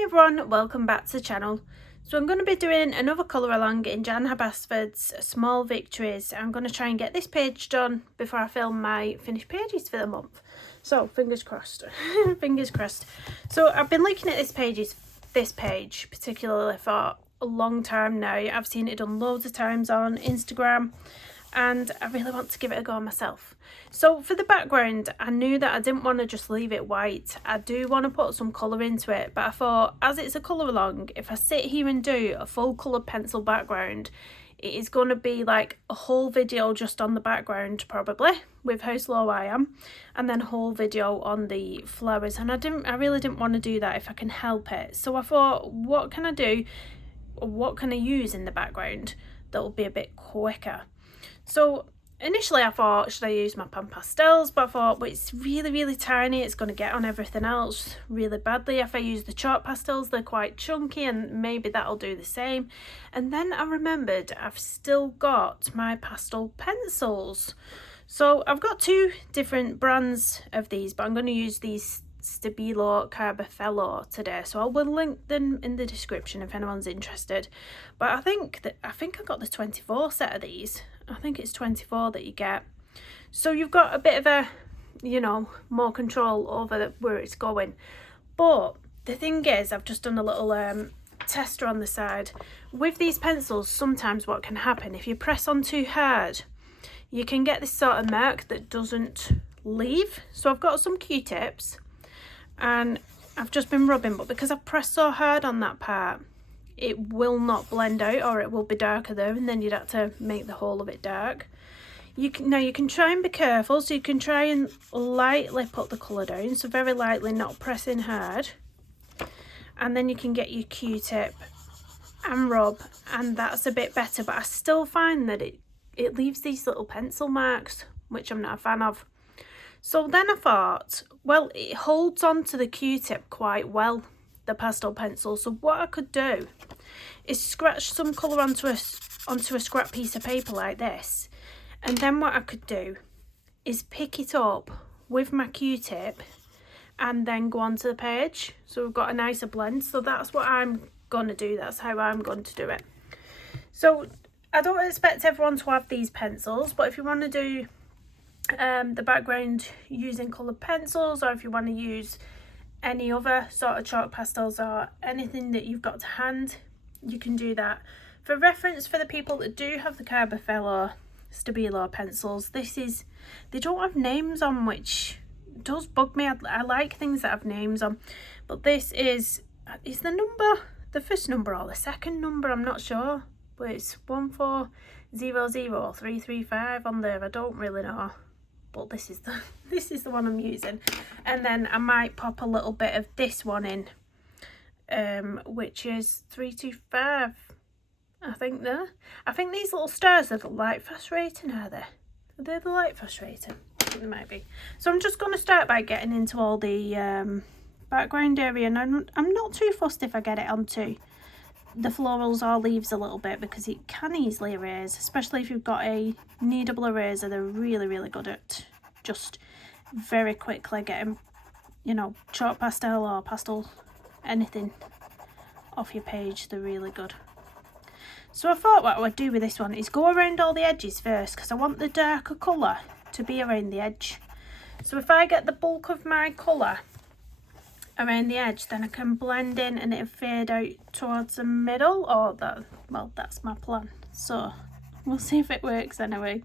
Hi everyone, welcome back to the channel. So I'm going to be doing another colour along in JOHANNA BASFORD's Small Victories. I'm going to try and get this page done before I film my finished pages for the month. So fingers crossed, fingers crossed. So I've been looking at this page particularly for a long time now. I've seen it done loads of times on Instagram and I really want to give it a go myself. So for the background, I knew that I didn't want to just leave it white. I do want to put some colour into it, but I thought as it's a colour along, if I sit here and do a full colour pencil background, it is going to be like a whole video just on the background probably, with how slow I am, and then a whole video on the flowers, and I really didn't want to do that if I can help it. So I thought, what can I do, or what can I use in the background that will be a bit quicker? So initially I thought, should I use my pan pastels, but I thought, well, it's really tiny, it's going to get on everything else really badly. If I use the chalk pastels, they're quite chunky and maybe that'll do the same. And then I remembered I've still got my pastel pencils. So I've got two different brands of these, but I'm going to use these Stabilo carbOthello today, so I will link them in the description if anyone's interested. But I think I got the 24 set of these. I think it's 24 that you get, so you've got a bit of a, you know, more control over where it's going. But the thing is, I've just done a little tester on the side with these pencils. Sometimes what can happen if you press on too hard, you can get this sort of mark that doesn't leave. So I've got some Q-tips and I've just been rubbing, but because I've pressed so hard on that part, it will not blend out, or it will be darker there, and then you'd have to make the whole of it dark. You can try and be careful, so you can try and lightly put the colour down, so very lightly, not pressing hard, and then you can get your Q-tip and rub, and that's a bit better. But I still find that it leaves these little pencil marks, which I'm not a fan of. So then I thought, well, it holds on to the Q-tip quite well, the pastel pencil. So what I could do is scratch some colour onto a scrap piece of paper like this, and then what I could do is pick it up with my Q-tip and then go onto the page, so we've got a nicer blend. So that's what I'm going to do, that's how I'm going to do it. So I don't expect everyone to have these pencils, but if you want to do the background using coloured pencils, or if you want to use any other sort of chalk pastels or anything that you've got to hand, you can do that. For reference, for the people that do have the carbOthello Stabilo pencils, they don't have names on, which does bug me. I like things that have names on, but this is the first number or the second number, I'm not sure, but it's 1400335 on there. I don't really know, but this is the one I'm using. And then I might pop a little bit of this one in, which is 325, I think. I think these little stars are the light fast rating, are they? Are they the light fast rating? I think they might be. So I'm just going to start by getting into all the background area, and I'm not too fussed if I get it onto the florals or leaves a little bit, because it can easily erase, especially if you've got a kneadable eraser. They're really good at just very quickly getting, you know, chalk pastel or pastel, anything off your page. They're really good. So I thought what I would do with this one is go around all the edges first, because I want the darker colour to be around the edge. So if I get the bulk of my colour around the edge, then I can blend in and it'll fade out towards the middle, or well, that's my plan. So we'll see if it works anyway,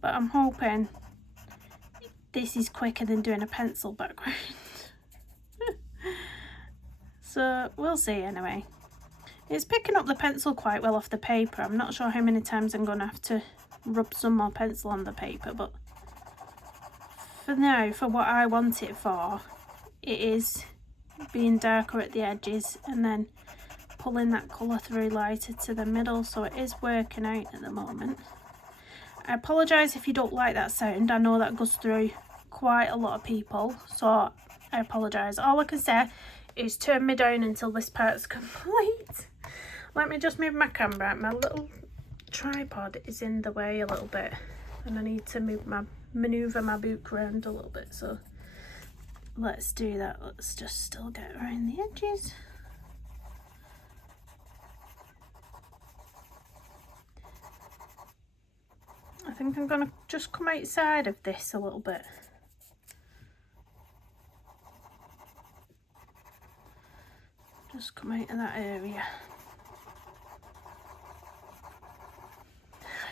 but I'm hoping this is quicker than doing a pencil background. So we'll see anyway. It's picking up the pencil quite well off the paper. I'm not sure how many times I'm going to have to rub some more pencil on the paper, but for now, for what I want it for, it is being darker at the edges and then pulling that colour through lighter to the middle. So it is working out at the moment. I apologise if you don't like that sound. I know that goes through quite a lot of people, so I apologise. All I can say is turn me down until this part's complete. Let me just move my camera. My little tripod is in the way a little bit, and I need to manoeuvre my book around a little bit, so let's do that. Let's just still get around the edges. think I'm going to just come outside of this a little bit. Just come out of that area.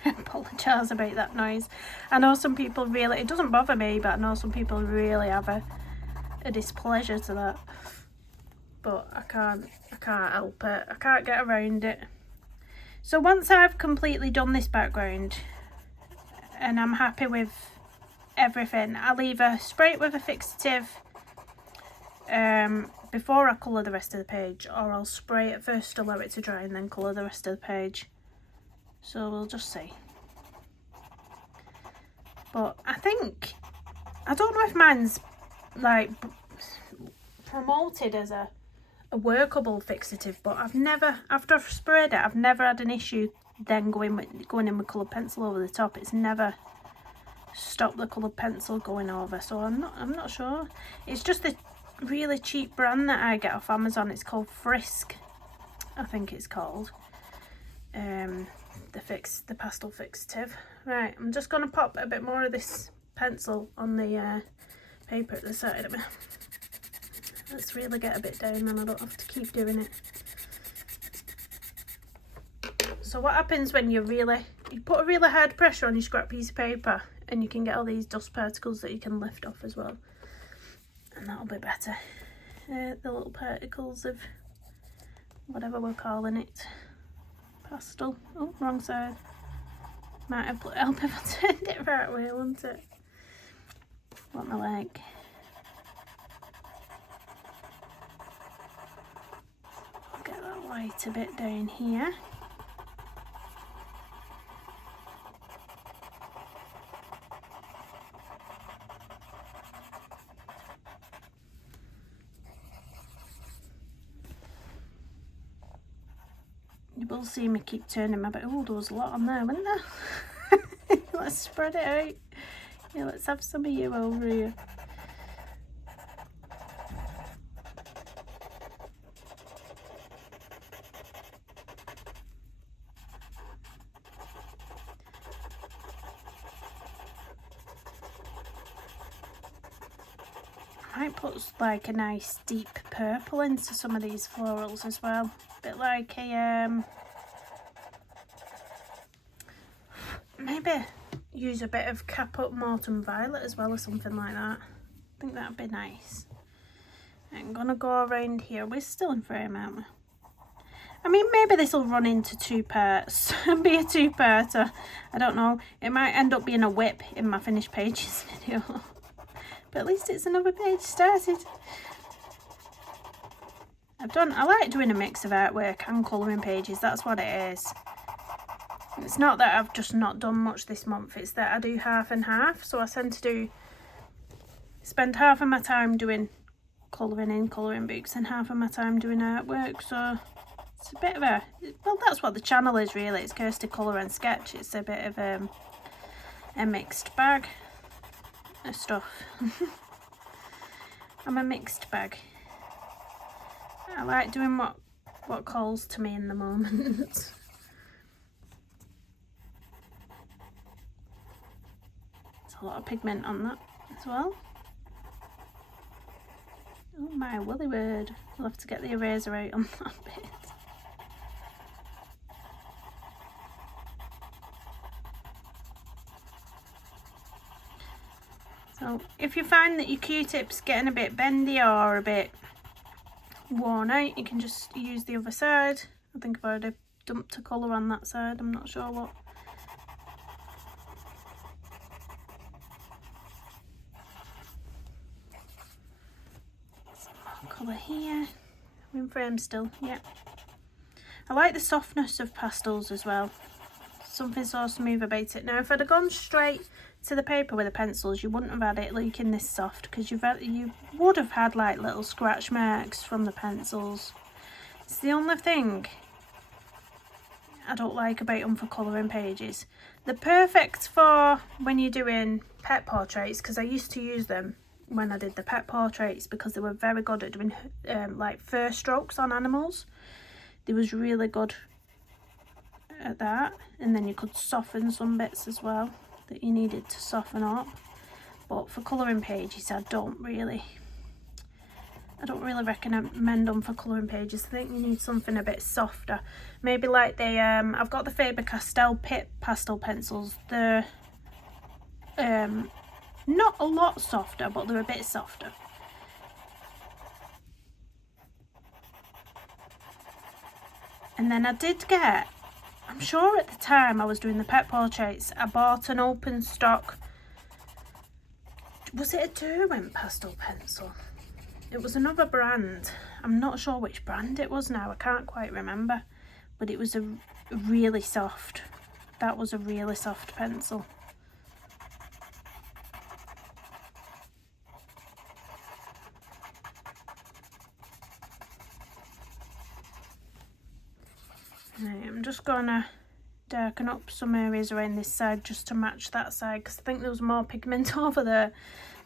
I apologise about that noise. I know some people really, it doesn't bother me, but I know some people really have a displeasure to that. But I can't help it. I can't get around it. So once I've completely done this background and I'm happy with everything, I'll either spray it with a fixative before I colour the rest of the page, or I'll spray it first to allow it to dry and then colour the rest of the page. So we'll just see. But I don't know if mine's like promoted as a workable fixative, but I've never, after I've sprayed it, I've never had an issue then going in with coloured pencil over the top. It's never stopped the coloured pencil going over, so I'm not sure. It's just a really cheap brand that I get off Amazon. It's called Frisk, I think it's called. The pastel fixative. Right, I'm just going to pop a bit more of this pencil on the paper at the side of me. Let's really get a bit down, then I don't have to keep doing it. So what happens when you put a really hard pressure on your scrap piece of paper, and you can get all these dust particles that you can lift off as well, and that'll be better. The little particles of whatever we're calling it. Pastel. Oh, wrong side. Might help if I turned it right way, won't it? What my leg. Get that white a bit down here. You will see me keep turning my bit. Oh, there was a lot on there, wasn't there? Let's spread it out. Yeah, let's have some of you over here. I might put like a nice deep purple into some of these florals as well. A bit like a maybe use a bit of Caput mortuum violet as well, or something like that. I think that'd be nice. I'm gonna go around here. We're still in frame, aren't we? I mean, maybe this will run into 2 parts and be a 2-parter. I don't know. It might end up being a whip in my finished pages video. But at least it's another page started. I like doing a mix of artwork and colouring pages. That's what it is. It's not that I've just not done much this month. It's that I do half and half. So I tend to spend half of my time doing colouring in colouring books and half of my time doing artwork. So it's a bit of a, well, that's what the channel is really. It's Kirsty Colour and Sketch. It's a bit of a mixed bag of stuff. I'm a mixed bag. I like doing what calls to me in the moment. There's a lot of pigment on that as well. Oh my willy word. I'll have to get the eraser out on that bit. So if you find that your Q-tip's getting a bit bendy or a bit worn out, you can just use the other side. I think I've already dumped a colour on that side. I'm not sure what. Some more colour here. I'm in frame still, yeah. I like the softness of pastels as well. Something so smooth about it. Now if I'd have gone straight to the paper with the pencils, you wouldn't have had it looking this soft, because you would have had like little scratch marks from the pencils. It's the only thing I don't like about them for colouring pages. They're perfect for when you're doing pet portraits, because I used to use them when I did the pet portraits, because they were very good at doing like fur strokes on animals. They was really good at that, and then you could soften some bits as well. that you needed to soften up. But for colouring pages, I don't really recommend them for colouring pages. I think you need something a bit softer. Maybe like the I've got the Faber-Castell Pit pastel pencils. They're not a lot softer, but they're a bit softer. And then I did get, I'm sure at the time I was doing the pet portraits, I bought an open stock, was it a Derwent pastel pencil? It was another brand. I'm not sure which brand it was now, I can't quite remember. But it was a really soft, that was a really soft pencil. Right, I'm just gonna darken up some areas around this side just to match that side, because I think there was more pigment over there.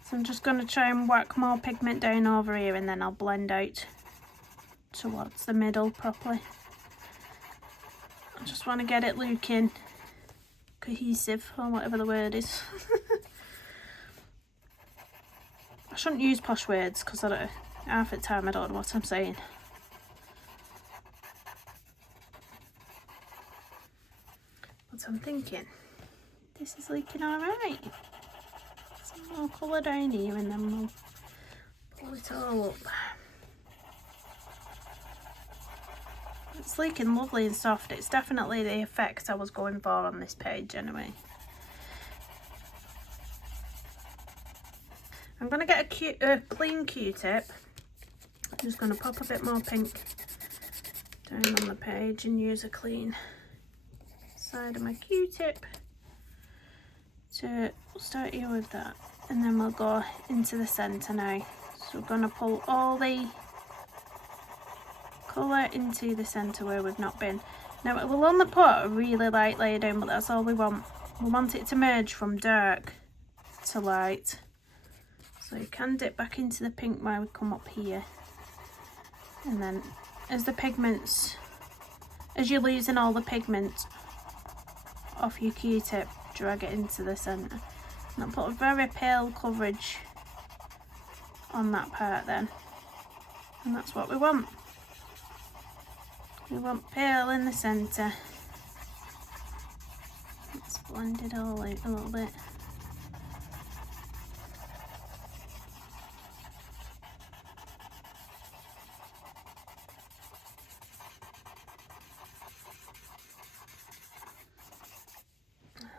So I'm just going to try and whack more pigment down over here, and then I'll blend out towards the middle properly. I just want to get it looking cohesive, or whatever the word is. I shouldn't use posh words because half the time I don't know what I'm saying. But I'm thinking, this is looking alright. Some more colour down here and then we'll pull it all up. It's looking lovely and soft. It's definitely the effect I was going for on this page anyway. I'm going to get a clean Q-tip. I'm just going to pop a bit more pink down on the page and use a clean side of my Q-tip to start here with that, and then we'll go into the centre now. So we're going to pull all the colour into the centre where we've not been. Now we'll only put a really light layer down, but that's all we want. We want it to merge from dark to light. So you can dip back into the pink while we come up here, and then as you're losing all the pigment off your Q-tip, drag it into the centre. And I'll put a very pale coverage on that part then. And that's what we want. We want pale in the centre. Let's blend it all out a little bit.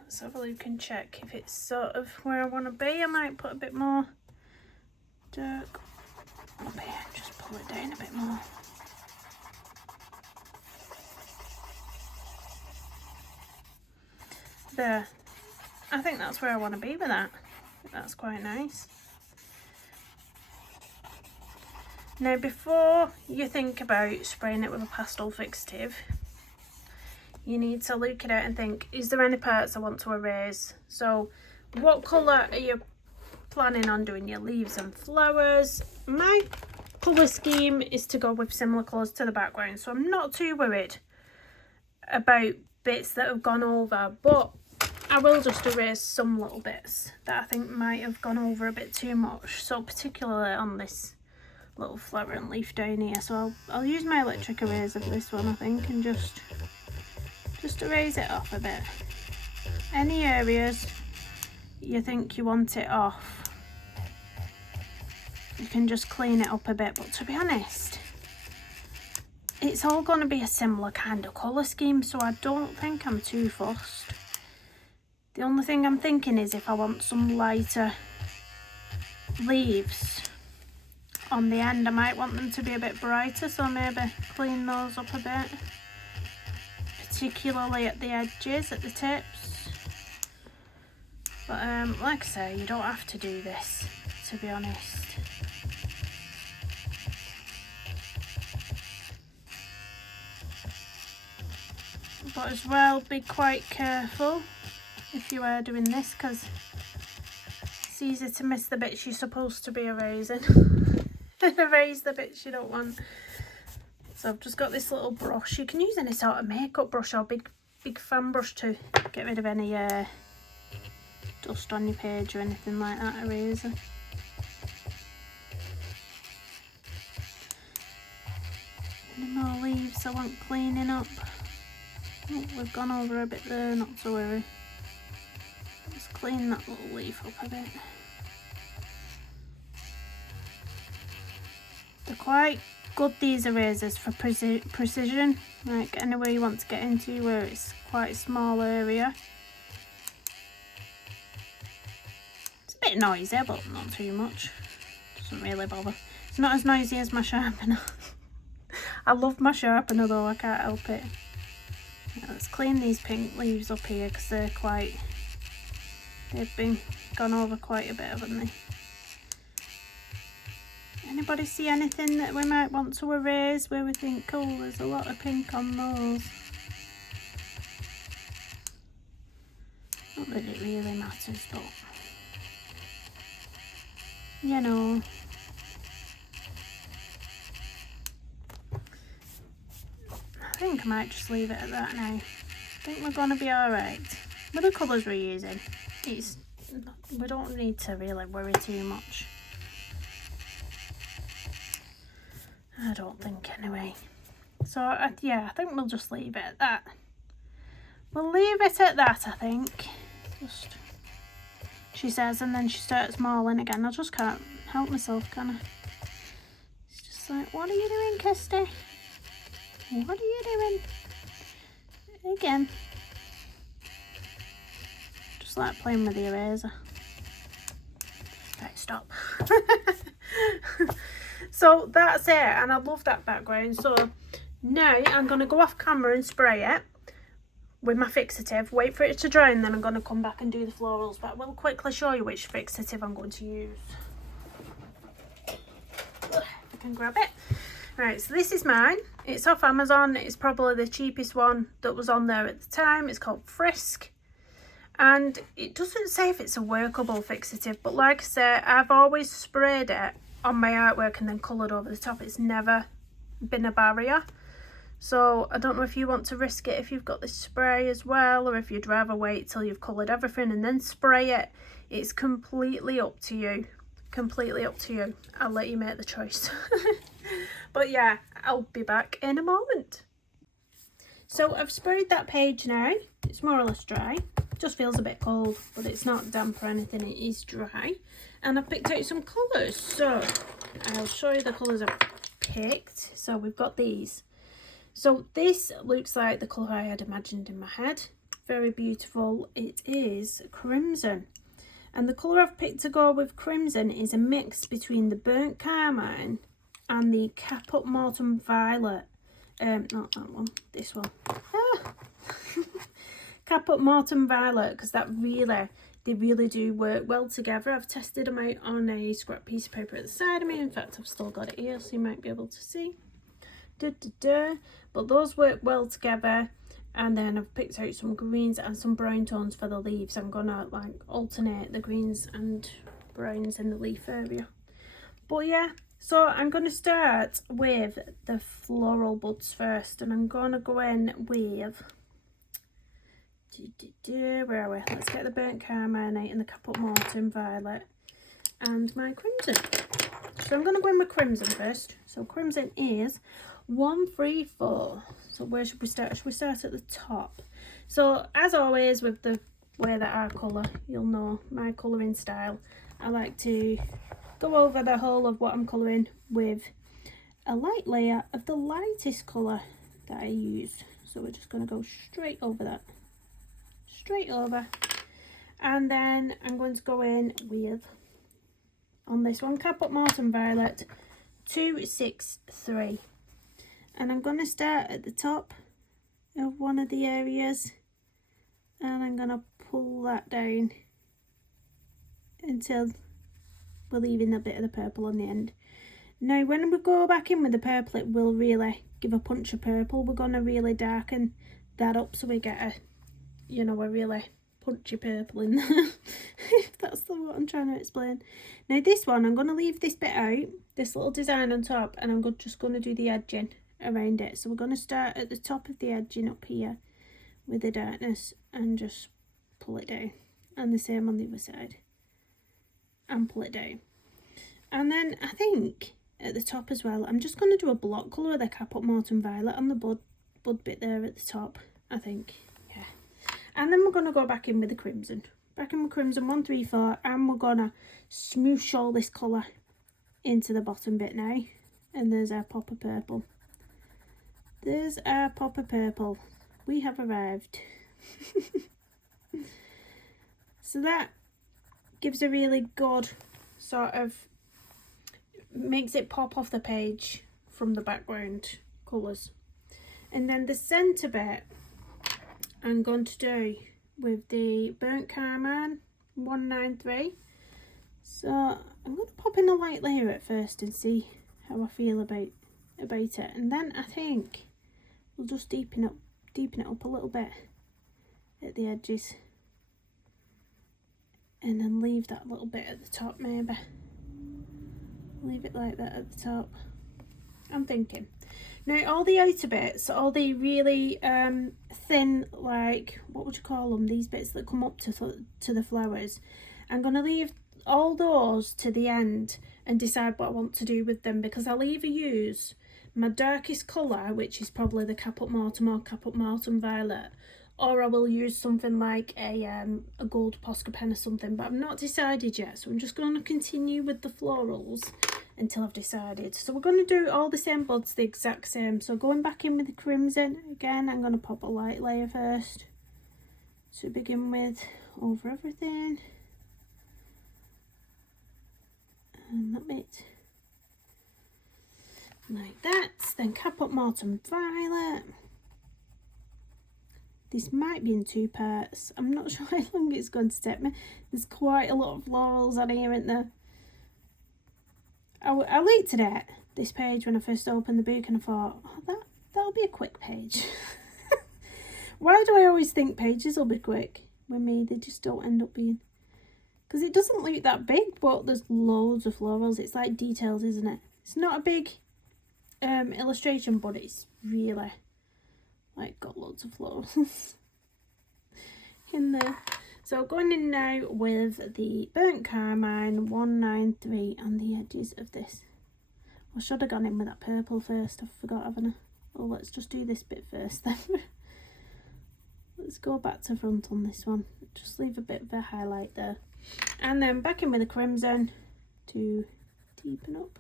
Let's have a look and check if it's sort of where I want to be. I might put a bit more dark up here and just pull it down a bit more. There. I think that's where I want to be with that. That's quite nice. Now before you think about spraying it with a pastel fixative, you need to look it out and think, is there any parts I want to erase? So what colour are you planning on doing your leaves and flowers? My colour scheme is to go with similar colours to the background, so I'm not too worried about bits that have gone over, but I will just erase some little bits that I think might have gone over a bit too much, so particularly on this little flower and leaf down here. So I'll use my electric eraser for this one, I think, and just erase it off a bit. Any areas you think you want it off, you can just clean it up a bit, but to be honest, it's all going to be a similar kind of colour scheme, so I don't think I'm too fussed. The only thing I'm thinking is if I want some lighter leaves on the end, I might want them to be a bit brighter, so maybe clean those up a bit, particularly at the edges, at the tips. But like I say, you don't have to do this, to be honest. But as well, be quite careful if you are doing this, because it's easy to miss the bits you're supposed to be erasing and erase the bits you don't want. So I've just got this little brush. You can use any sort of makeup brush or big fan brush to get rid of any dust on your page or anything like that eraser. Any more leaves I want cleaning up? Oh, we've gone over a bit there, not to worry. Let's clean that little leaf up a bit. They're quite good, these erasers, for precision, like anywhere you want to get into where it's quite a small area. It's a bit noisy, but not too much. Doesn't really bother. It's not as noisy as my sharpener. I love my sharpener though, I can't help it. Now let's clean these pink leaves up here because they've been gone over quite a bit, haven't they? Anybody see anything that we might want to erase where we think, oh, there's a lot of pink on those? Not that it really matters, but you know. I think I might just leave it at that now. I think we're going to be alright. With the colours we're using, we don't need to really worry too much. I don't think anyway. So yeah, I think we'll just leave it at that. We'll leave it at that, I think. Just, she says, and then she starts mauling again. I just can't help myself, can I? It's just like, what are you doing, Kirsty? What are you doing? Again. Just like playing with the eraser. Right, stop. So that's it, and I love that background. So now I'm going to go off camera and spray it with my fixative, wait for it to dry, and then I'm going to come back and do the florals. But I will quickly show you which fixative I'm going to use. I can grab it. Right, so this is mine. It's off Amazon. It's probably the cheapest one that was on there at the time. It's called Frisk. And it doesn't say if it's a workable fixative, but like I said, I've always sprayed it on my artwork and then coloured over the top. It's never been a barrier. So I don't know if you want to risk it if you've got this spray as well, or if you'd rather wait till you've coloured everything and then spray it. It's completely up to you. Completely up to you. I'll let you make the choice. But yeah, I'll be back in a moment. So I've sprayed that page now. It's more or less dry. Just feels a bit cold, but it's not damp or anything. It is dry. And I've picked out some colours. So I'll show you the colours I've picked. So we've got these. So this looks like the colour I had imagined in my head. Very beautiful. It is crimson. And the colour I've picked to go with crimson is a mix between the burnt carmine and the Caput mortuum violet. Not that one, this one. Ah. Caput mortuum violet, because they really do work well together. I've tested them out on a scrap piece of paper at the side of me. In fact, I've still got it here, so you might be able to see. But those work well together. And then I've picked out some greens and some brown tones for the leaves. I'm gonna like alternate the greens and browns in the leaf area. But yeah, so I'm gonna start with the floral buds first, and I'm gonna go in with where are we? Let's get the burnt carmine out and the Caput mortuum violet and my crimson. So I'm gonna go in with crimson first. So crimson is 134. So where should we start? Should we start at the top? So as always with the way that I colour, you'll know my colouring style. I like to go over the whole of what I'm colouring with a light layer of the lightest colour that I used. So we're just going to go straight over that. Straight over. And then I'm going to go in with, on this one, Caput mortuum violet 263. And I'm going to start at the top of one of the areas, and I'm going to pull that down until we're leaving a bit of the purple on the end. Now when we go back in with the purple, it will really give a punch of purple. We're going to really darken that up so we get a, you know, a really punchy purple in there. If that's what I'm trying to explain. Now this one, I'm going to leave this bit out, this little design on top, and I'm just going to do the edging around it. So we're going to start at the top of the edging up here with the darkness and just pull it down, and the same on the other side, and pull it down. And then I think at the top as well, I'm just going to do a block colour of the Caput Mortuum Violet on the bud bit there at the top, I think. Yeah. And then we're going to go back in with the crimson. Back in with crimson 134, and we're going to smoosh all this colour into the bottom bit now. And there's our pop of purple. There's our pop of purple. We have arrived. So that gives a really good sort of, makes it pop off the page from the background colours. And then the centre bit I'm going to do with the Burnt Carmine 193. So I'm going to pop in a light layer at first and see how I feel about it. And then I think we'll just deepen it up a little bit at the edges. And then leave that little bit at the top maybe. Leave it like that at the top. I'm thinking. Now all the outer bits, all the really thin, like, what would you call them? These bits that come up to the flowers. I'm going to leave all those to the end and decide what I want to do with them, because I'll either use my darkest colour, which is probably the Caput Mortuum or Caput Mortuum Violet, or I will use something like a gold Posca pen or something, but I've not decided yet, so I'm just going to continue with the florals until I've decided. So we're going to do all the same buds the exact same. So going back in with the crimson, again I'm going to pop a light layer first to begin with over everything. And that bit. Like that. Then Caput Mortuum Violet. This might be in 2 parts. I'm not sure how long it's going to take me. There's quite a lot of florals on here, isn't there? I looked at this page when I first opened the book and I thought, oh, that'll be a quick page. Why do I always think pages will be quick? With me, they just don't end up being. Because it doesn't look that big, but there's loads of florals. It's like details, isn't it? It's not a big illustration, but it's really, like, got loads of florals in there. So going in now with the Burnt Carmine 193 on the edges of this. I should have gone in with that purple first. I forgot, haven't I? Well, let's just do this bit first then. Let's go back to front on this one. Just leave a bit of a highlight there. And then back in with the crimson to deepen up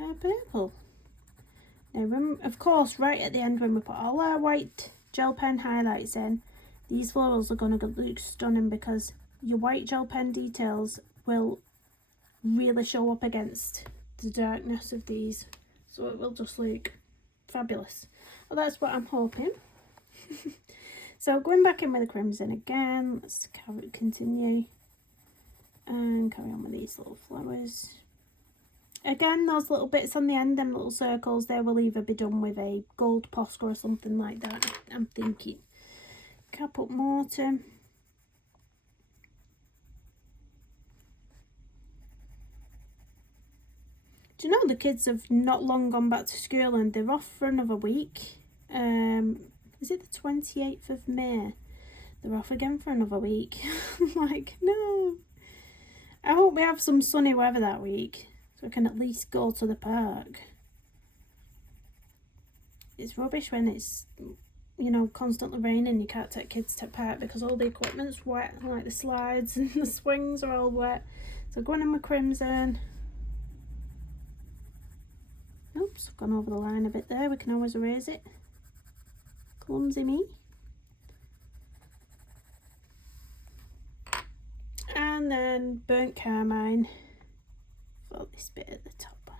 our purple. Now, of course, right at the end when we put all our white gel pen highlights in, these florals are going to look stunning, because your white gel pen details will really show up against the darkness of these. So it will just look fabulous. Well, that's what I'm hoping. So going back in with the crimson again, let's continue and carry on with these little flowers. Again, those little bits on the end, them little circles, they will either be done with a gold Posca or something like that, I'm thinking. Caput Mortuum. Do you know the kids have not long gone back to school and they're off for another week? Is it the 28th of May? They're off again for another week. I'm like, no. I hope we have some sunny weather that week so I can at least go to the park. It's rubbish when it's, you know, constantly raining. You can't take kids to the park because all the equipment's wet, like the slides and the swings are all wet. So going in with crimson. Oops, I've gone over the line a bit there. We can always erase it. Clumsy me. And then Burnt Carmine for this bit at the top.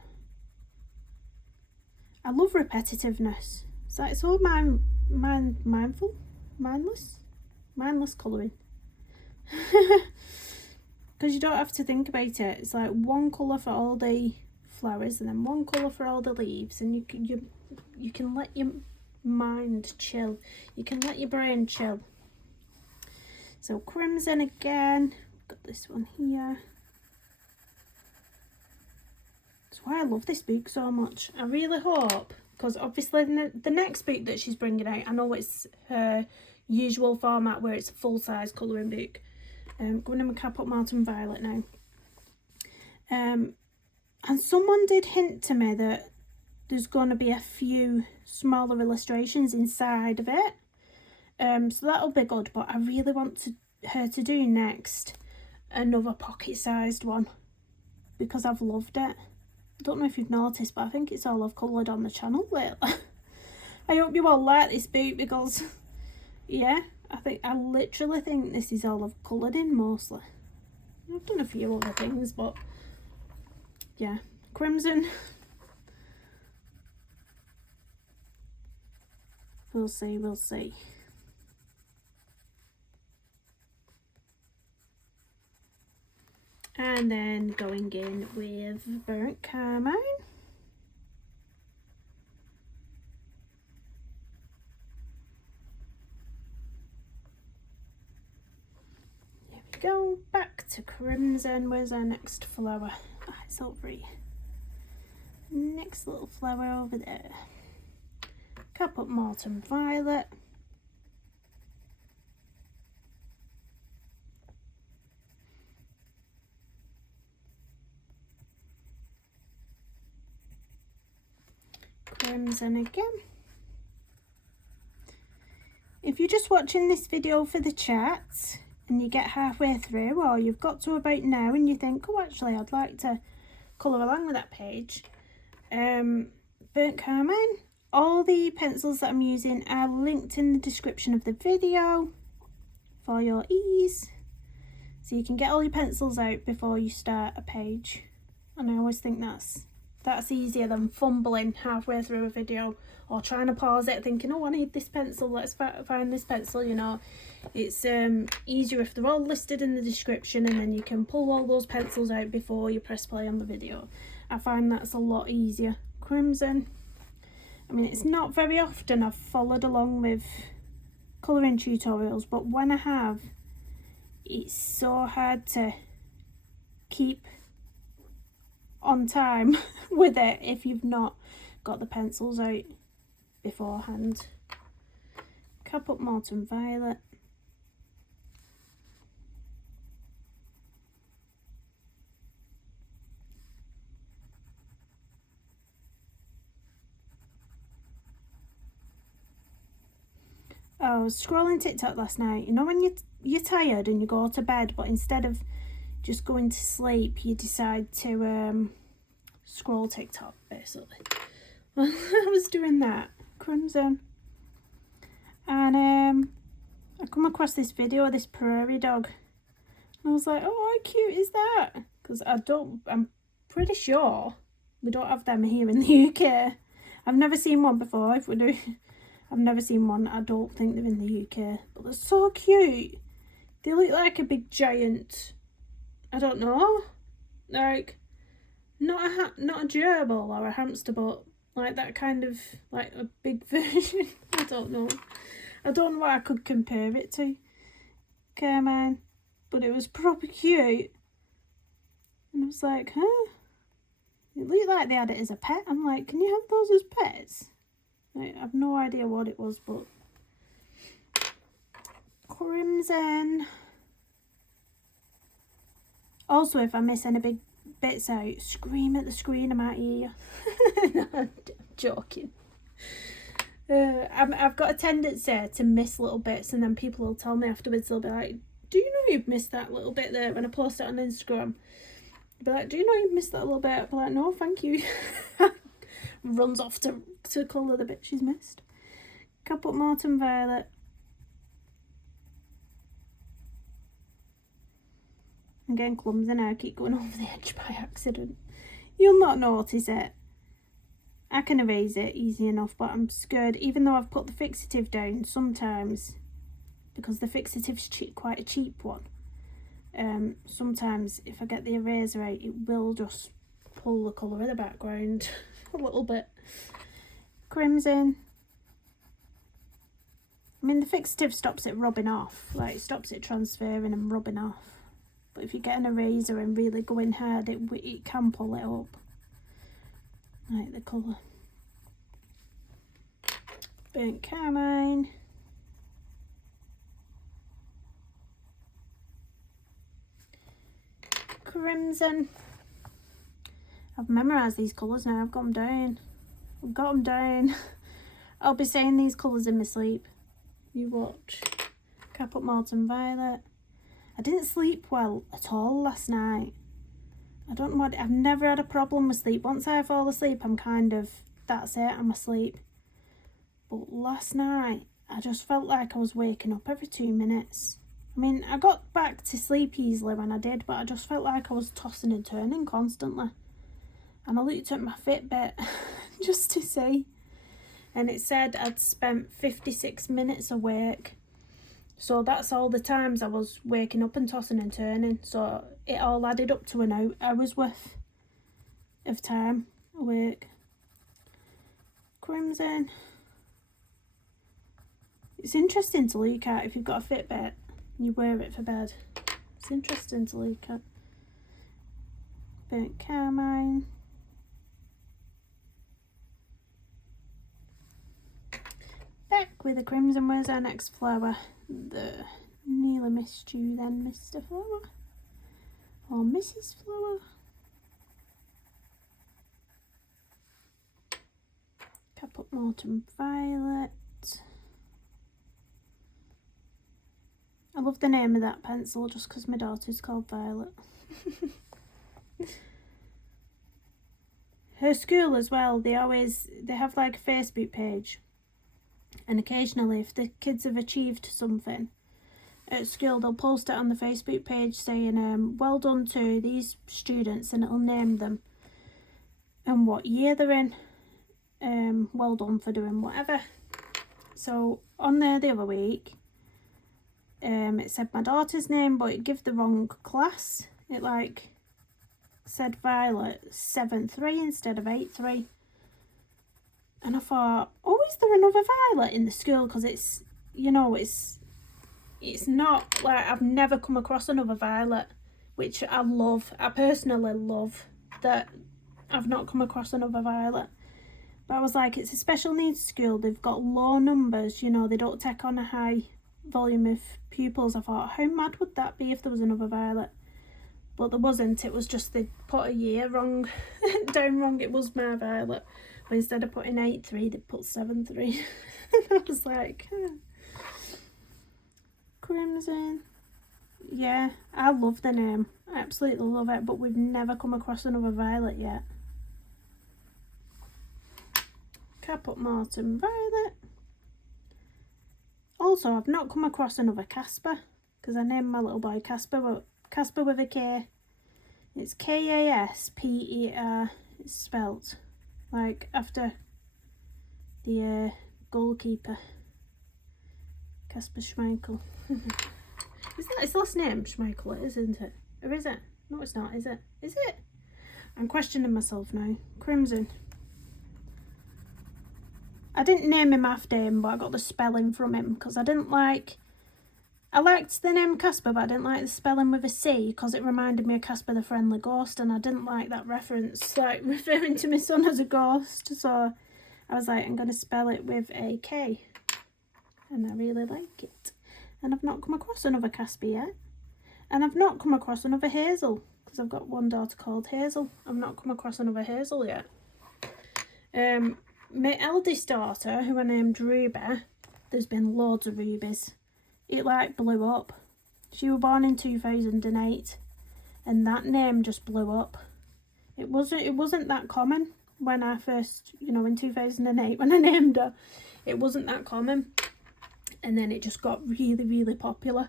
I love repetitiveness. It's like it's all mindless colouring. Because you don't have to think about it. It's like one colour for all the flowers and then one colour for all the leaves, and you can let your mind chill. You can let your brain chill. So crimson again. Got this one here. That's why I love this book so much. I really hope, because obviously the next book that she's bringing out, I know it's her usual format where it's a full-size colouring book, Going in with Caput Mortuum Violet now. And someone did hint to me that there's going to be a few smaller illustrations inside of it. So that'll be good, but I really want her to do next another pocket-sized one because I've loved it. I don't know if you've noticed, but I think it's all I've coloured on the channel lately. I hope you all like this book because, yeah, I literally think this is all I've coloured in mostly. I've done a few other things, but yeah, Crimson. We'll see, we'll see. And then going in with Burnt Carmine. There we go, back to Crimson. Where's our next flower? Ah, it's over here. Next little flower over there. Caput Mortuum Violet. Crimson again. If you're just watching this video for the chat and you get halfway through, or you've got to about now and you think, oh, actually I'd like to colour along with that page, Burnt Carmine, all the pencils that I'm using are linked in the description of the video for your ease, so you can get all your pencils out before you start a page. And I always think that's easier than fumbling halfway through a video or trying to pause it thinking, oh, I need this pencil, let's find this pencil, you know. It's easier if they're all listed in the description and then you can pull all those pencils out before you press play on the video. I find that's a lot easier. Crimson, I mean, it's not very often I've followed along with colouring tutorials, but when I have, it's so hard to keep on time with it if you've not got the pencils out beforehand. Caput Mortuum Violet. I was scrolling TikTok last night. You know when you're tired and you go to bed, but instead of just going to sleep, you decide to scroll TikTok, basically. I was doing that. Crimson. And I come across this video of this prairie dog. And I was like, oh, how cute is that? Because I'm pretty sure we don't have them here in the UK. I've never seen one before. If we do, I've never seen one. I don't think they're in the UK. But they're so cute. They look like a big giant, I don't know, like not a gerbil or a hamster, but like that kind of, like a big version. I don't know what I could compare it to. Carmine, but it was proper cute. And I was like, huh? It looked like they had it as a pet. I'm like, can you have those as pets? Like, I have no idea what it was, but Crimson. Also, if I miss any big bits out, scream at the screen, I might hear you. No, I'm joking. I've got a tendency to miss little bits, and then people will tell me afterwards, they'll be like, do you know you've missed that little bit there? When I post it on Instagram, they'll be like, do you know you've missed that little bit? I'll be like, no, thank you. Runs off to colour the bit she's missed. Caput Mortuum Violet. I'm getting clumsy now, I keep going over the edge by accident. You'll not notice it. I can erase it easy enough, but I'm scared, even though I've put the fixative down sometimes, because the fixative's quite a cheap one. Sometimes if I get the eraser out, it will just pull the colour of the background a little bit. Crimson. I mean, the fixative stops it rubbing off, like it stops it transferring and rubbing off. But if you get an eraser and really go in hard, it can pull it up. Like the colour. Burnt Carmine. Crimson. I've memorised these colours now. I've got them down. I've got them down. I'll be saying these colours in my sleep. You watch. Caput Mortuum Violet. I didn't sleep well at all last night. I don't know what, I've never had a problem with sleep. Once I fall asleep, I'm kind of, that's it, I'm asleep. But last night, I just felt like I was waking up every 2 minutes. I mean, I got back to sleep easily when I did, but I just felt like I was tossing and turning constantly. And I looked at my Fitbit just to see. And it said I'd spent 56 minutes awake. So that's all the times I was waking up and tossing and turning. So it all added up to an hour's worth of time awake. Crimson. It's interesting to look at if you've got a Fitbit and you wear it for bed. It's interesting to look at. Burnt carmine. Back with the crimson. Where's our next flower? The nearly missed you then, Mr. Flower. Or Mrs. Flower. Caput Mortuum Violet. I love the name of that pencil just because my daughter's called Violet. Her school as well, they have like a Facebook page. And occasionally, if the kids have achieved something at school, they'll post it on the Facebook page saying, well done to these students, and it'll name them and what year they're in. Well done for doing whatever. So on there the other week, it said my daughter's name, but it gave the wrong class. It like said Violet 7-3 instead of 8-3. And I thought, oh, is there another Violet in the school? Because it's, you know, it's not like, I've never come across another Violet, which I love. I personally love that I've not come across another Violet. But I was like, it's a special needs school. They've got low numbers, you know, they don't take on a high volume of pupils. I thought, how mad would that be if there was another Violet? But there wasn't. It was just they put a year wrong, down wrong. It was my Violet. But instead of putting 8-3, they put 7-3. I was like, Crimson. Yeah, I love the name. I absolutely love it. But we've never come across another Violet yet. Caput Mortuum Violet. Also, I've not come across another Casper, because I named my little boy Casper, but Casper with a K. It's Kasper. It's spelt like after the goalkeeper, Kasper Schmeichel. Is that his last name? Schmeichel, isn't it? Or is it? No, it's not, is it? Is it? I'm questioning myself now. Crimson. I didn't name him after him, but I got the spelling from him because I liked the name Casper, but I didn't like the spelling with a C because it reminded me of Casper the Friendly Ghost, and I didn't like that reference, like referring to my son as a ghost. So I was like, I'm going to spell it with a K, and I really like it. And I've not come across another Casper yet, and I've not come across another Hazel because I've got one daughter called Hazel. I've not come across another Hazel yet. My eldest daughter, who I named Ruby, there's been loads of Rubies. It like blew up. She was born in 2008 and that name just blew up. It wasn't that common when I first, you know, in 2008 when I named her. It wasn't that common. And then it just got really, really popular.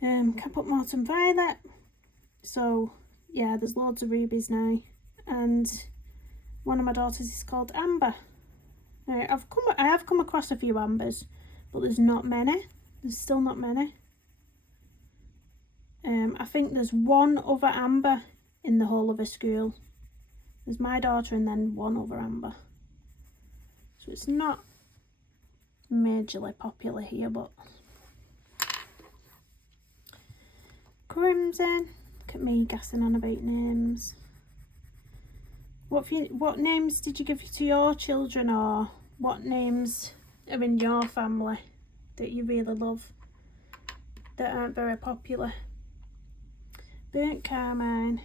Caput Mortuum Violet. So yeah, there's loads of Rubies now. And one of my daughters is called Amber. Now I have come across a few Ambers, but there's not many. There's still not many. I think there's one other Amber in the whole of a school. There's my daughter and then one other Amber. So it's not majorly popular here, but Crimson. Look at me gassing on about names. What names did you give to your children, or what names are in your family that you really love that aren't very popular? burnt carmine.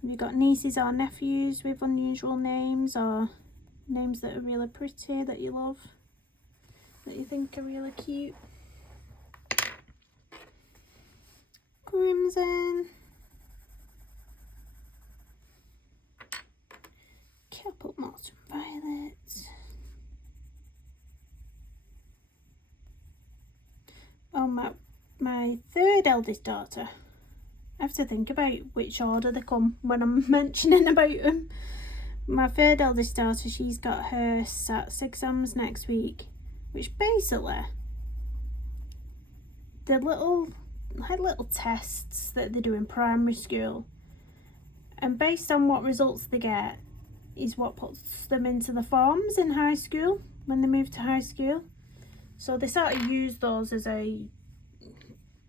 Have you got nieces or nephews with unusual names, or names that are really pretty that you love, that you think are really cute? Crimson. Caput mortuum violet. Oh, my third eldest daughter. I have to think about which order they come when I'm mentioning about them. My third eldest daughter, she's got her SATs exams next week, which basically they're little tests that they do in primary school, and based on what results they get is what puts them into the forms in high school when they move to high school. So they sort of use those as a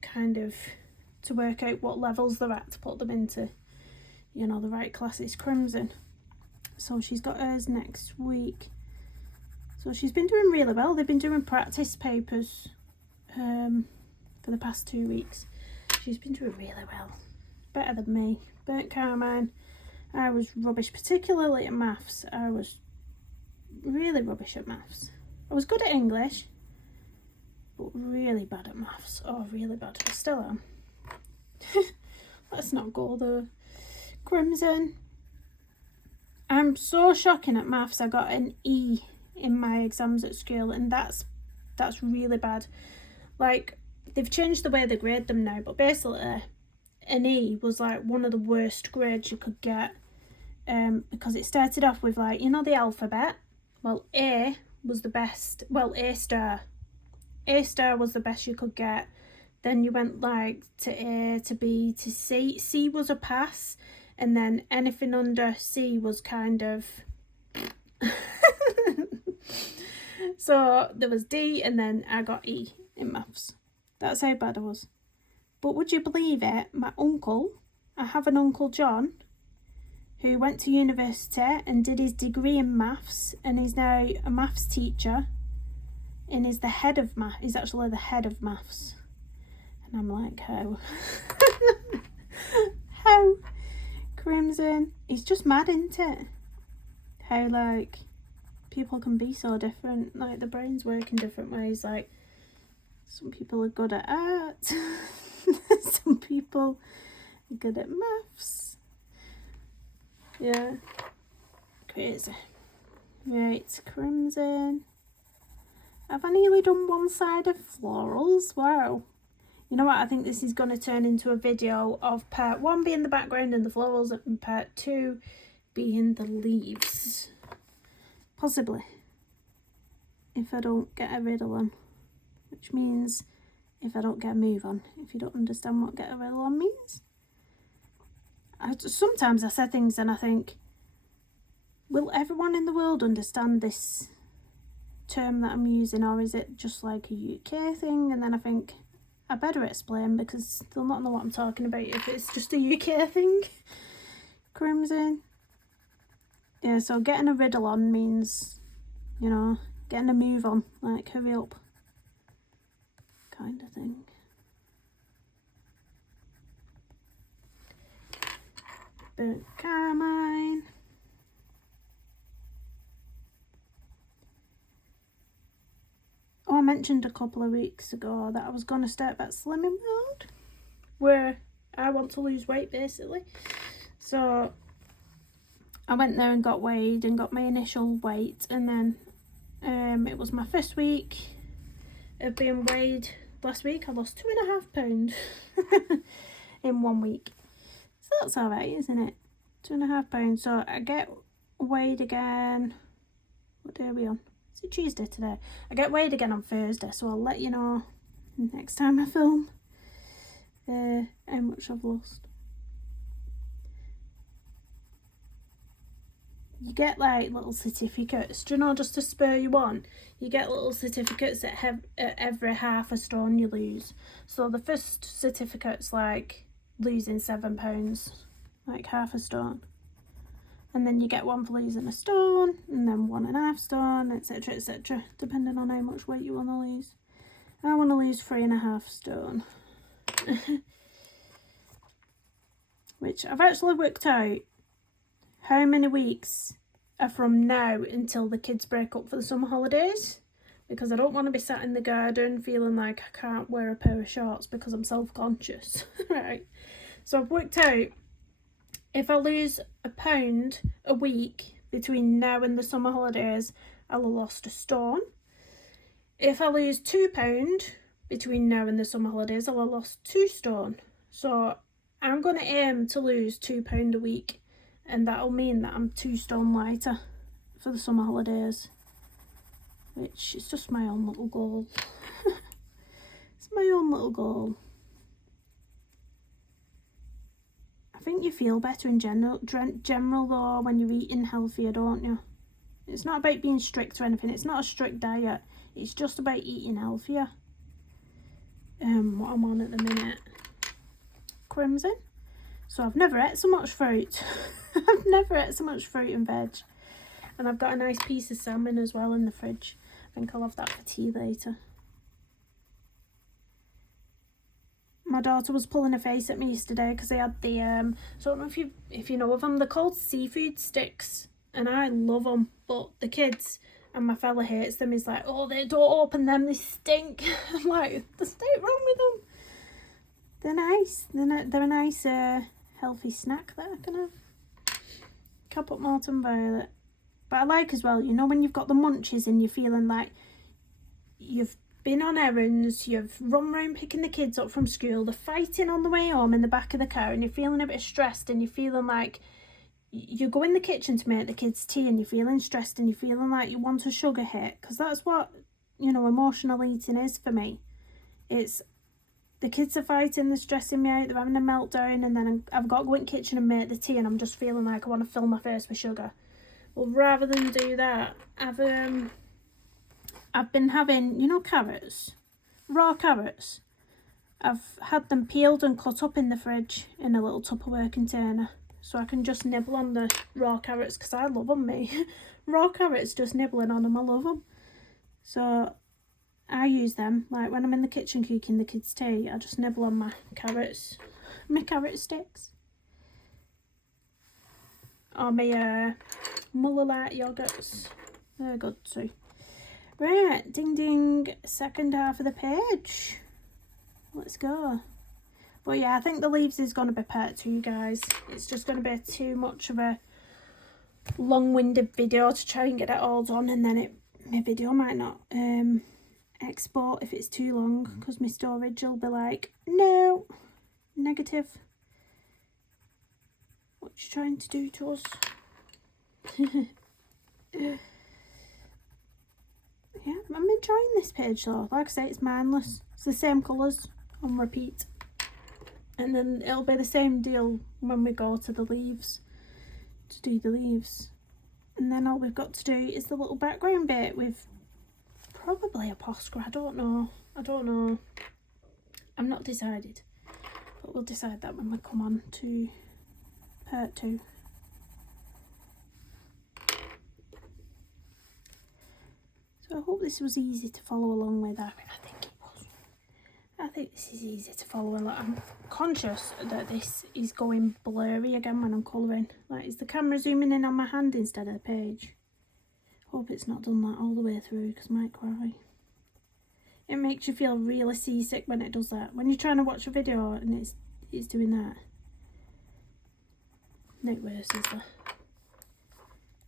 kind of to work out what levels they're at to put them into, you know, the right classes. Crimson. So she's got hers next week. So she's been doing really well. They've been doing practice papers for the past 2 weeks. She's been doing really well. Better than me. Burnt carmine. I was rubbish, particularly at maths. I was really rubbish at maths. I was good at English, but really bad at maths. Oh, really bad. I still am. Let's not go there. Crimson. I'm so shocking at maths. I got an E in my exams at school, and that's really bad. Like, they've changed the way they grade them now, but basically an E was like one of the worst grades you could get, because it started off with, like, you know, the alphabet. Well, A was the best. Well, A star was the best you could get. Then you went like to A, to B, to C. C was a pass, and then anything under C was kind of so there was D, and then I got E in maths. That's how bad I was. But would you believe it, I have an uncle John, who went to university and did his degree in maths, and he's now a maths teacher, and he's actually the head of maths. And I'm like, how? How? Crimson. It's just mad, isn't it? How, like, people can be so different. Like, the brains work in different ways. Like, some people are good at art. Some people are good at maths. Yeah. Crazy. Right, crimson. Have I nearly done one side of florals? Wow. You know what? I think this is going to turn into a video of part 1 being the background and the florals, and part 2 being the leaves. Possibly. If I don't get a riddle on. Which means if I don't get a move on. If you don't understand what get a riddle on means. Sometimes I say things and I think, will everyone in the world understand this term that I'm using, or is it just like a UK thing? And then I think, I better explain, because they'll not know what I'm talking about if it's just a UK thing. Crimson. Yeah, so getting a riddle on means, you know, getting a move on, like hurry up kind of thing. Burnt carmine. Oh, I mentioned a couple of weeks ago that I was going to start that slimming mode, where I want to lose weight, basically. So I went there and got weighed and got my initial weight, and then it was my first week of being weighed. Last week I lost 2.5 pounds in 1 week. So that's alright, isn't it? 2.5 pounds. So I get weighed again. What day are we on? Is it Tuesday today? I get weighed again on Thursday, so I'll let you know next time I film how much I've lost. You get like little certificates, do you know, just to spur you on. You get little certificates at every half a stone you lose. So the first certificate's like losing 7 pounds, like half a stone. And then you get one for losing a stone, and then 1.5 stone, etc, depending on how much weight you want to lose. I want to lose 3.5 stone. Which I've actually worked out how many weeks are from now until the kids break up for the summer holidays, because I don't want to be sat in the garden feeling like I can't wear a pair of shorts because I'm self-conscious. Right, so I've worked out if I lose £1 a week between now and the summer holidays, I'll have lost 1 stone. If I lose £2 between now and the summer holidays, I'll have lost 2 stone. So I'm going to aim to lose £2 a week, and that'll mean that I'm 2 stone lighter for the summer holidays, which is just my own little goal. It's my own little goal. I think you feel better in general though when you're eating healthier, don't you? It's not about being strict or anything. It's not a strict diet. It's just about eating healthier. What I'm on at the minute, Crimson. So I've never ate so much fruit. I've never ate so much fruit and veg. And I've got a nice piece of salmon as well in the fridge. I think I'll have that for tea later. My daughter was pulling a face at me yesterday because they had the, so I don't know if you know of them, they're called seafood sticks. And I love them, but the kids and my fella hates them. He's like, oh, they don't open them, they stink. I'm like, there's nothing wrong with them. They're nice. They're a nice healthy snack that I can have. Caput mortuum violet. But I like as well, you know, when you've got the munchies and you're feeling like you've been on errands, you've run around picking the kids up from school, they're fighting on the way home in the back of the car, and you're feeling a bit stressed, and you're feeling like you go in the kitchen to make the kids tea and you're feeling stressed and you're feeling like you want a sugar hit, because that's what, you know, emotional eating is for me. It's the kids are fighting, they're stressing me out, they're having a meltdown, and then I've got to go in the kitchen and make the tea, and I'm just feeling like I want to fill my face with sugar. Well, rather than do that, I've been having, you know, carrots, raw carrots. I've had them peeled and cut up in the fridge in a little Tupperware container, so I can just nibble on the raw carrots, because I love them, me. Raw carrots, just nibbling on them, I love them. So I use them, like when I'm in the kitchen cooking the kids' tea, I just nibble on my carrot sticks. Or my Muller Light yogurts, they're good too. Right, ding ding, second half of the page. Let's go. But yeah, I think the leaves is going to be part 2, guys. It's just going to be too much of a long-winded video to try and get it all done, and then my video might not export if it's too long, because my storage will be like, no, negative. What you trying to do to us? Yeah, I'm enjoying this page though. Like I say, it's mindless. It's the same colours on repeat. And then it'll be the same deal when we go to the leaves, to do the leaves. And then all we've got to do is the little background bit with probably a posca. I don't know. I'm not decided. But we'll decide that when we come on to part 2. So I hope this was easy to follow along with. I think it was. I think this is easy to follow along. I'm conscious that this is going blurry again when I'm colouring. Like, is the camera zooming in on my hand instead of the page? Hope it's not done that all the way through, because I might cry. It makes you feel really seasick when it does that. When you're trying to watch a video and it's doing that. No worse is the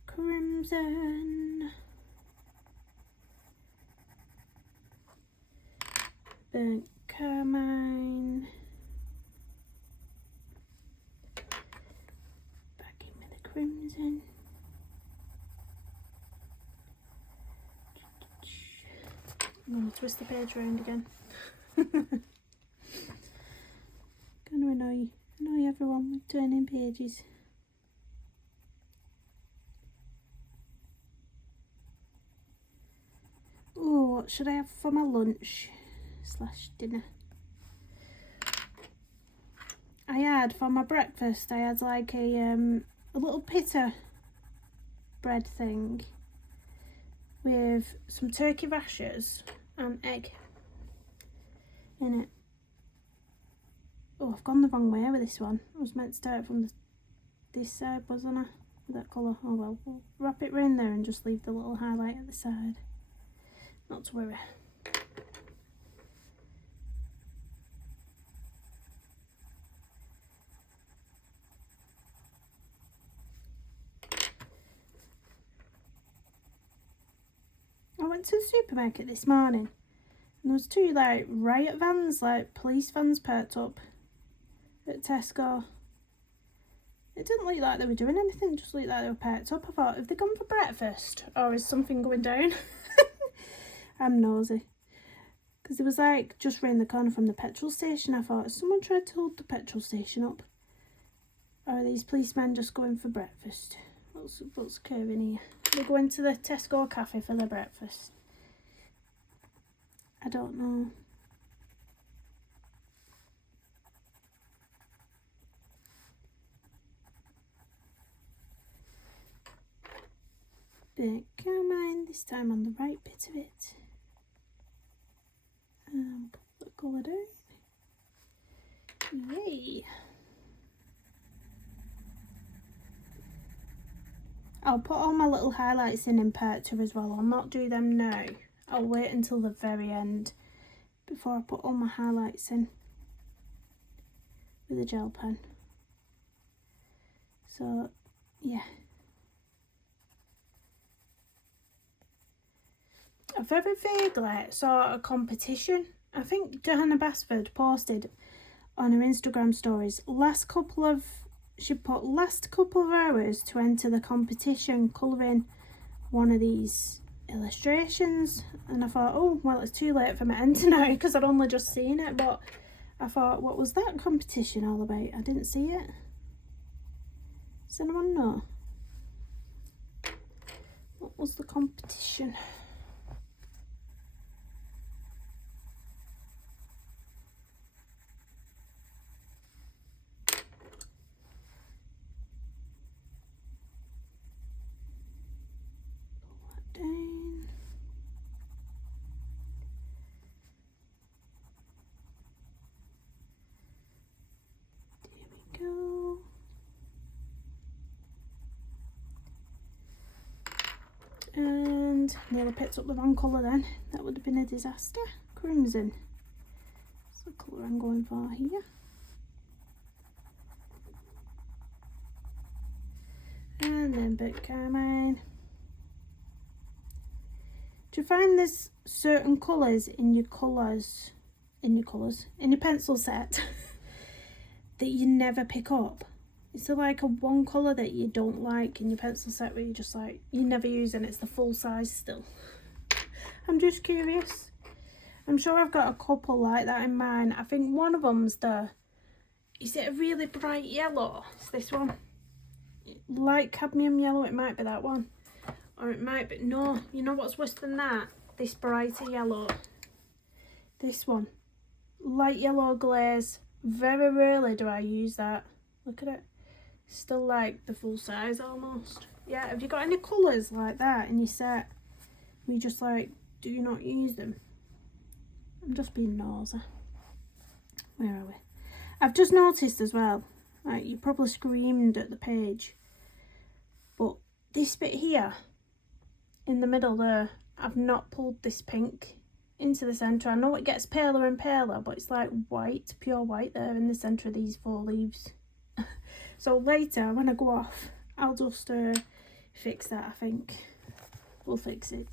Crimson. Burnt carmine. Back in with the crimson. I'm going to twist the page around again. Going to annoy everyone with turning pages. Oh, what should I have for my lunch / dinner? I had for my breakfast, I had like a little pita bread thing with some turkey rashers and egg in it. I've gone the wrong way with this one. I was meant to start from this side, wasn't I? With that colour. Oh well, we'll wrap it round there and just leave the little highlight at the side. Not to worry. I went to the supermarket this morning and there was two like riot vans, like police vans parked up at Tesco. It didn't look like they were doing anything, it just looked like they were parked up. I thought, have they gone for breakfast or is something going down? I'm nosy. Because it was like just round the corner from the petrol station. I thought, has someone tried to hold the petrol station up? Or are these policemen just going for breakfast? What's occurring here? They're going to the Tesco cafe for their breakfast. I don't know. Bit carmine, this time on the right bit of it. Put the colour down. Yay! I'll put all my little highlights in part 2 as well. I'll not do them now. I'll wait until the very end before I put all my highlights in with a gel pen. So, yeah. I very vaguely saw a competition. I think Johanna Basford posted on her Instagram stories she put last couple of hours to enter the competition colouring one of these illustrations, and I thought, oh well, it's too late for me to enter now because I'd only just seen it. But I thought, what was that competition all about? I didn't see it. Does anyone know? What was the competition? Down. There we go. And nearly picked up the wrong colour then. That would have been a disaster. Crimson. That's the colour I'm going for here. And then bit carmine. Do you find there's certain colours in your pencil set that you never pick up? Is there like a one colour that you don't like in your pencil set where you just like, you never use and it's the full size still? I'm just curious. I'm sure I've got a couple like that in mine. I think one of them's is it a really bright yellow? It's this one. Light cadmium yellow, it might be that one. Or it might be, no, you know what's worse than that? This brighter yellow. This one. Light yellow glaze. Very rarely do I use that. Look at it. Still like the full size almost. Yeah, have you got any colours like that in your set? We just like, do you not use them? I'm just being nosy. Where are we? I've just noticed as well, like you probably screamed at the page, but this bit here, in the middle there, I've not pulled this pink into the centre. I know it gets paler and paler, but it's like white, pure white there in the centre of these 4 leaves. So later, when I go off, I'll just fix that, I think. We'll fix it.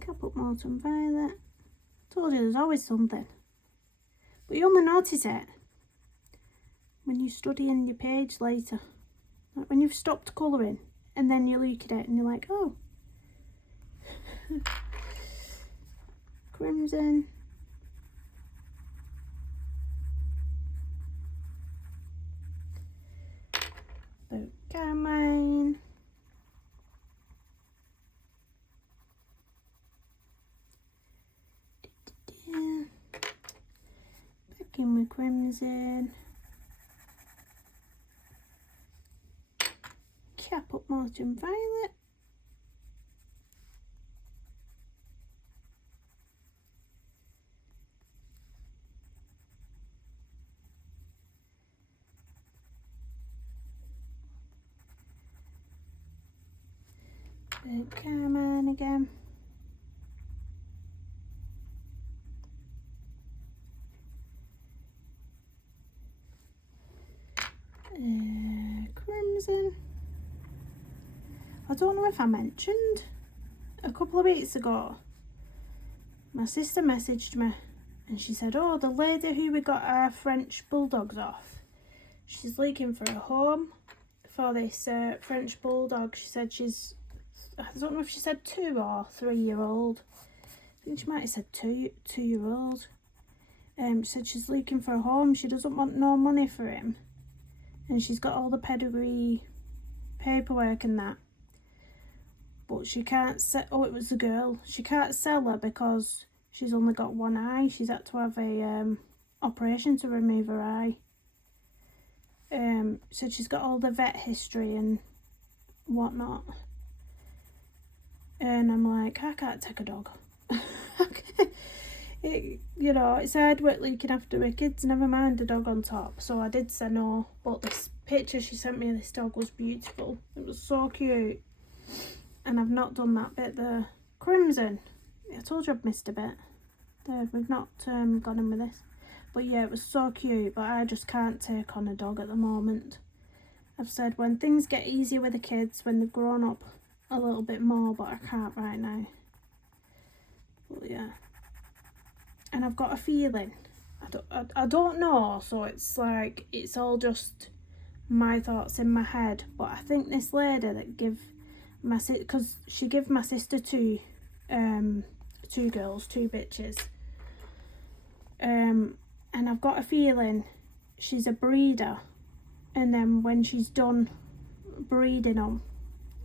Caput mortuum violet. Told you there's always something. But you only notice it when you're studying your page later. Like when you've stopped colouring and then you look at it and you're like, oh. Crimson. Carmine. Back in with crimson. Caput mortuum violet. Carmine again. Crimson. I don't know if I mentioned a couple of weeks ago, my sister messaged me and she said, oh, the lady who we got our French bulldogs off, she's looking for a home for this French bulldog. She said she's, I don't know if she said 2 or 3 year old. I think she might have said 2-year-old. She said she's looking for a home. She doesn't want no money for him. And she's got all the pedigree paperwork and that. But she can't sell, oh, it was a girl. She can't sell her because she's only got one eye. She's had to have a operation to remove her eye. So she's got all the vet history and whatnot. And I'm like, I can't take a dog. You know, it's hard work looking after her kids, never mind a dog on top. So I did say no, but this picture she sent me of this dog was beautiful. It was so cute. And I've not done that bit there. Crimson. I told you I've missed a bit. There, we've not gone in with this. But yeah, it was so cute, but I just can't take on a dog at the moment. I've said when things get easier with the kids, when they've grown up a little bit more, but I can't right now. But yeah. And I've got a feeling, I don't know, so it's like, it's all just my thoughts in my head, but I think this lady that give my sister, because she gave my sister two girls, 2 bitches, and I've got a feeling she's a breeder, and then when she's done breeding them,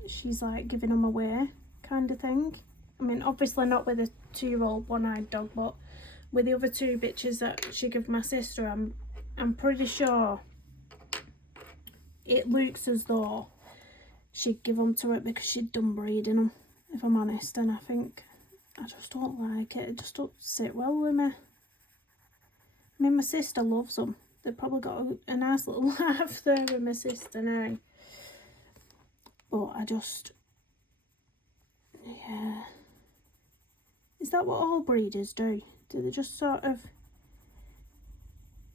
she's like giving them away, kind of thing. I mean, obviously not with a 2-year-old one-eyed dog, but with the other 2 bitches that she gave my sister, I'm pretty sure it looks as though she'd give them to it because she'd done breeding them, if I'm honest. And I think I just don't like it. It just don't sit well with me. I mean, my sister loves them. They've probably got a nice little life there with my sister now. But I just, yeah. Is that what all breeders do? Do they just sort of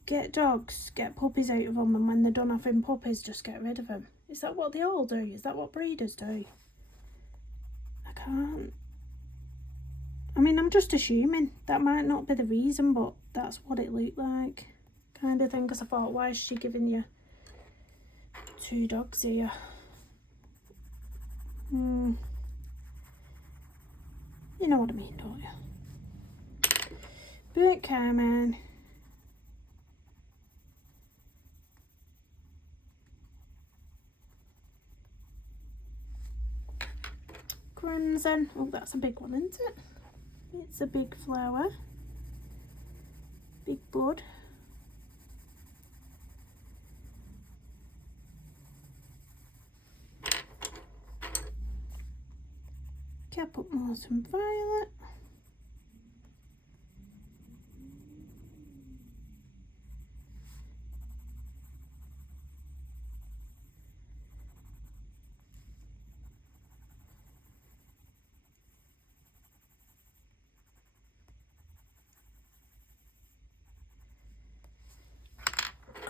get dogs, get puppies out of them, and when they're done having puppies, just get rid of them? Is that what they all do? Is that what breeders do? I can't. I mean, I'm just assuming. That might not be the reason, but that's what it looked like. Kind of thing, because I thought, why is she giving you 2 dogs here? You know what I mean, don't you? Burnt carmine. Crimson. Oh, that's a big one, isn't it? It's a big flower. Big bud. Caput mortuum violet.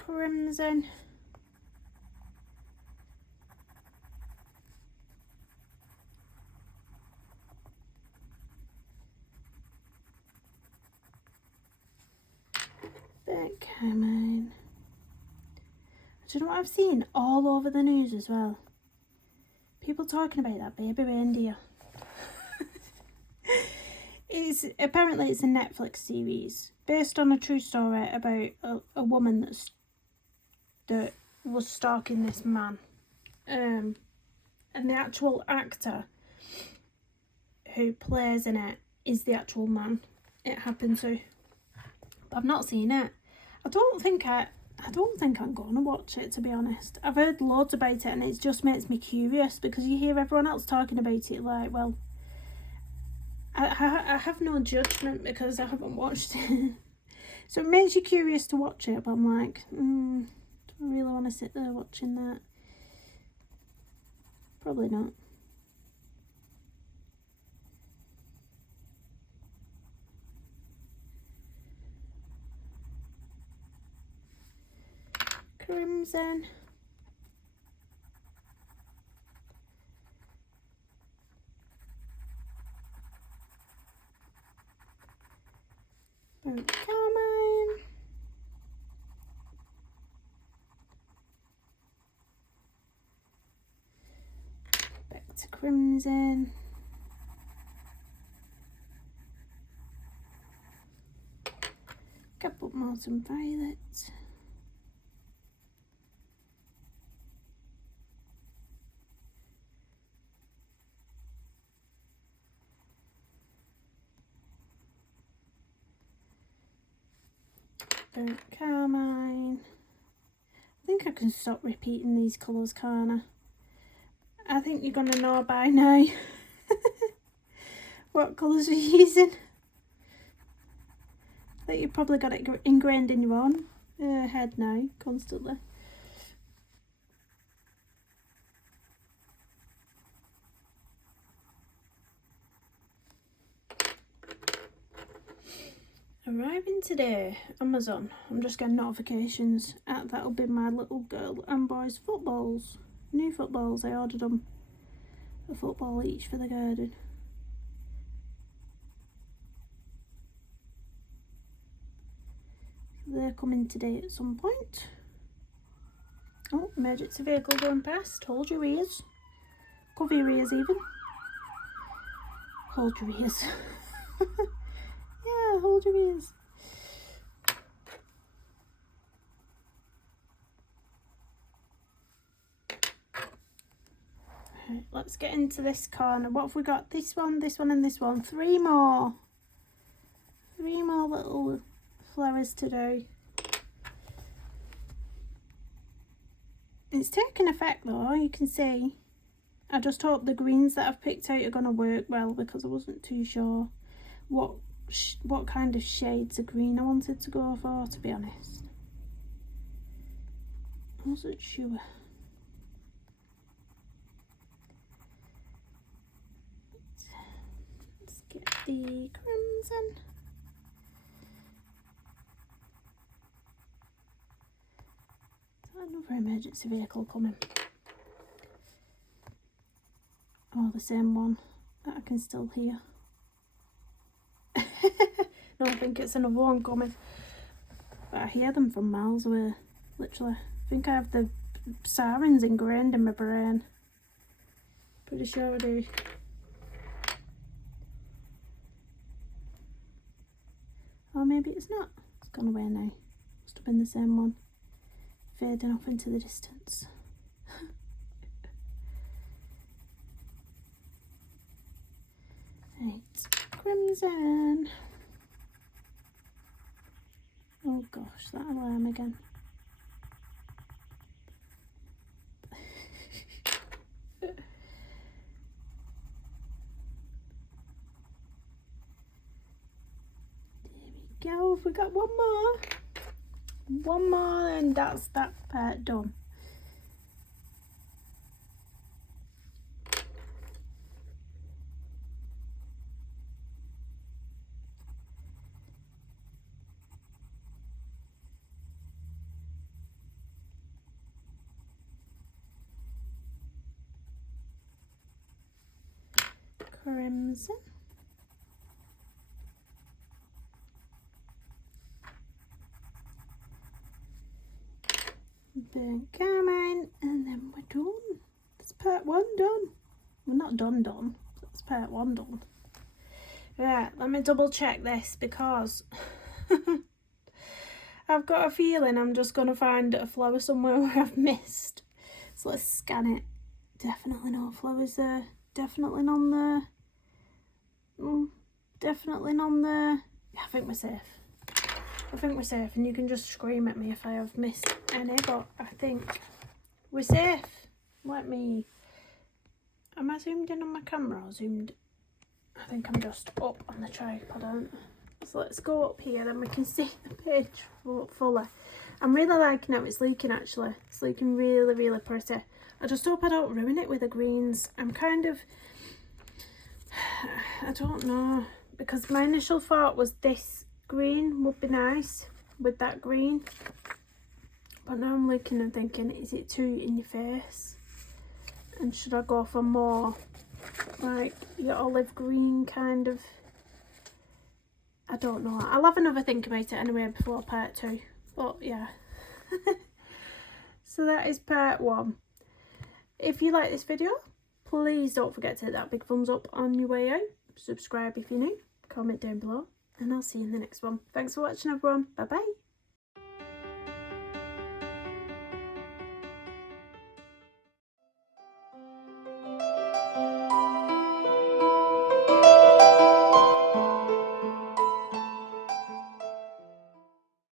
Crimson. Burnt carmine. Do you know what I've seen all over the news as well? People talking about that baby reindeer. Apparently it's a Netflix series based on a true story about a woman that was stalking this man, and the actual actor who plays in it is the actual man it happened to. But I've not seen it. I don't think I'm gonna watch it, to be honest. I've heard loads about it and it just makes me curious because you hear everyone else talking about it like, well, I have no judgment because I haven't watched it. So it makes you curious to watch it, but I'm like, do I really want to sit there watching that? Probably not. Crimson. Burnt carmine. Back to crimson. Caput mortuum violet. Burnt carmine. I think I can stop repeating these colours, can't I? I think you're gonna know by now what colours we're using. I think you've probably got it ingrained in your own head now, constantly. Arriving today, Amazon. I'm just getting notifications. That'll be my little girl and boys footballs. New footballs. I ordered them a football each for the garden. They're coming today at some point. Oh, emergency vehicle going past. Hold your ears. Cover your ears even. Hold your ears. Yeah, hold your ears. Right, let's get into this corner. What have we got? This one, and this one. Three more little flowers to do. It's taking effect though, you can see. I just hope the greens that I've picked out are going to work well, because I wasn't too sure what kind of shades of green I wanted to go for, to be honest. I wasn't sure. Let's get the crimson. Another emergency vehicle coming. Oh, the same one that I can still hear. No, I think it's another one coming. But I hear them from miles away, literally. I think I have the sirens ingrained in my brain. Pretty sure I do. Or maybe it's not. It's gone away now. Must have been the same one. Fading off into the distance. Right, crimson. Oh gosh, that alarm again. There we go. Have we got one more? One more and that's that part done. Crimson. Burnt carmine, and then we're done. That's part one done. We're not done. That's part one done. Right, let me double check this, because I've got a feeling I'm just going to find a flower somewhere where I've missed. So let's scan it. Definitely no flowers there. Definitely none there. Definitely none there. Yeah, I think we're safe. I think we're safe, and you can just scream at me if I have missed any, but I think we're safe. Am I zoomed in on my camera or zoomed? I think I'm just up on the tripod, aren't I? So let's go up here, then we can see the page fully. I'm really liking how it's looking, actually. It's looking really, really pretty. I just hope I don't ruin it with the greens. I'm kind of, I don't know, because my initial thought was this green would be nice with that green, But now I'm looking and thinking, is it too in your face? And should I go for more like your olive green kind of? I don't know. I'll have another think about it anyway before part 2. But yeah. So that is part 1. If you like this video, please don't forget to hit that big thumbs up on your way out. Subscribe if you're new. Comment down below. And I'll see you in the next one. Thanks for watching, everyone. Bye bye.